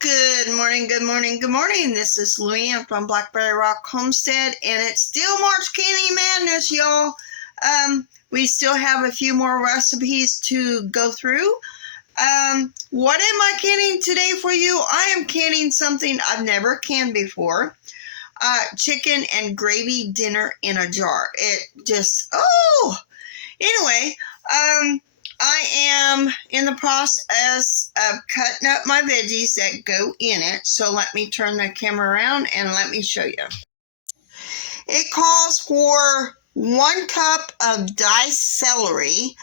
Good morning, good morning, good morning. This is Luann from Blackberryrock Homestead, and it's still March Candy Madness, y'all. We still have a few more recipes to go through. What am I canning today for you? I am canning something I've never canned before. Chicken and gravy dinner in a jar. Anyway, I am in the process of cutting up my veggies that go in it. So let me turn the camera around and let me show you. It calls for 1 cup of diced celery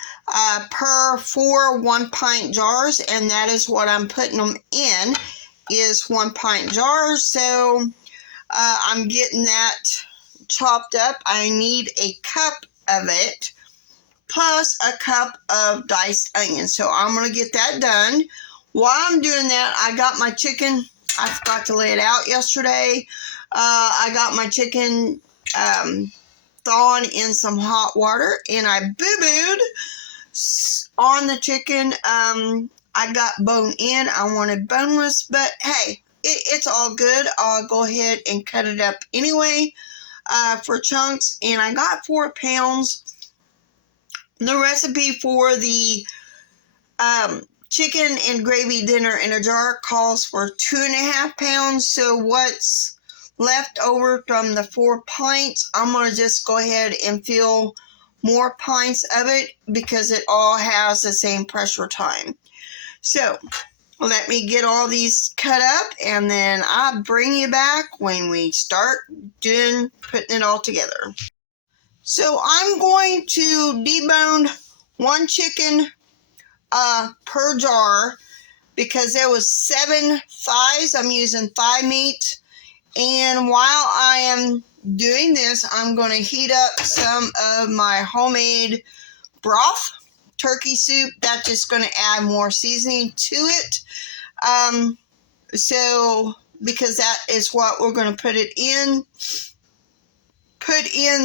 per 4 1-pint jars, and that is what I'm putting them in, is 1-pint jars. So I'm getting that chopped up. I need a cup of it, plus a cup of diced onions. So I'm going to get that done. While I'm doing that, I got my chicken. I forgot to lay it out yesterday. I got my chicken thawing in some hot water, and I boo-booed on the chicken. I got bone in. I wanted boneless, but hey, it's all good. I'll go ahead and cut it up anyway for chunks, and I got 4 pounds. The recipe for the chicken and gravy dinner in a jar calls for 2.5 pounds. So what's left over from the 4 pints, I'm going to just go ahead and fill more pints of it because it all has the same pressure time. So let me get all these cut up, and then I'll bring you back when we start putting it all together. So I'm going to debone 1 chicken per jar because there was 7 thighs. I'm using thigh meat. And while I am doing this, I'm going to heat up some of my homemade broth, turkey soup. That's just going to add more seasoning to it. Because that is what we're going to put in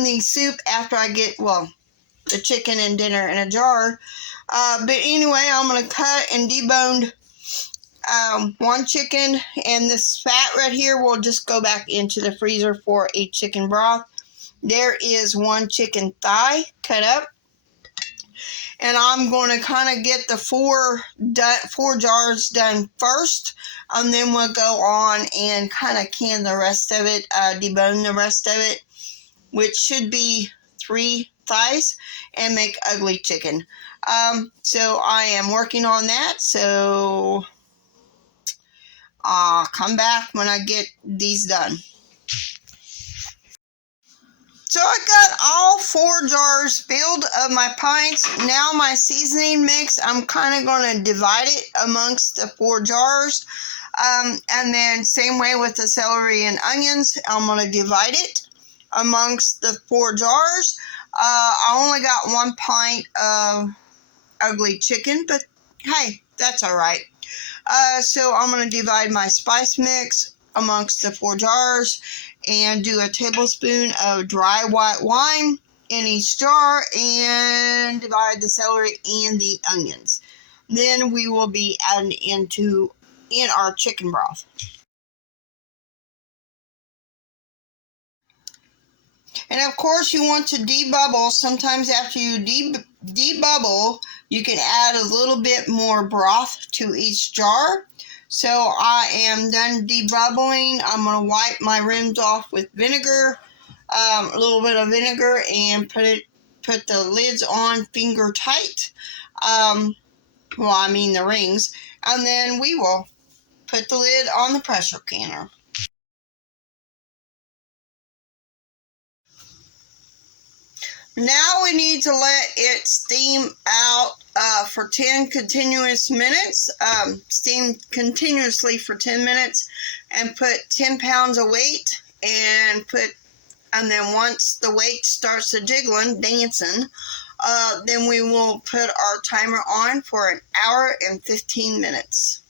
the soup after I get, the chicken and dinner in a jar. But anyway, I'm going to cut and debone 1 chicken, and this fat right here will just go back into the freezer for a chicken broth. There is 1 chicken thigh cut up, and I'm going to kind of get the 4 jars done first, and then we'll go on and kind of can the rest of it, debone the rest of it, which should be 3 thighs, and make ugly chicken. So I am working on that, so I'll come back when I get these done. So I got all 4 jars filled of my pints. Now my seasoning mix, I'm kind of going to divide it amongst the 4 jars. And then same way with the celery and onions, I'm going to divide it amongst the 4 jars. I only got 1 pint of ugly chicken, but hey, that's all right. So I'm going to divide my spice mix amongst the 4 jars and do a tablespoon of dry white wine in each jar and divide the celery and the onions. Then we will be adding in our chicken broth. And of course you want to debubble. Sometimes after you debubble, you can add a little bit more broth to each jar. So I am done debubbling. I'm going to wipe my rims off with vinegar, a little bit of vinegar, and put the lids on finger tight. The rings. And then we will put the lid on the pressure canner. Now we need to let it steam out for 10 continuous minutes. Steam continuously for 10 minutes and put 10 pounds of weight and then once the weight starts to jiggling, dancing, then we will put our timer on for 1 hour and 15 minutes.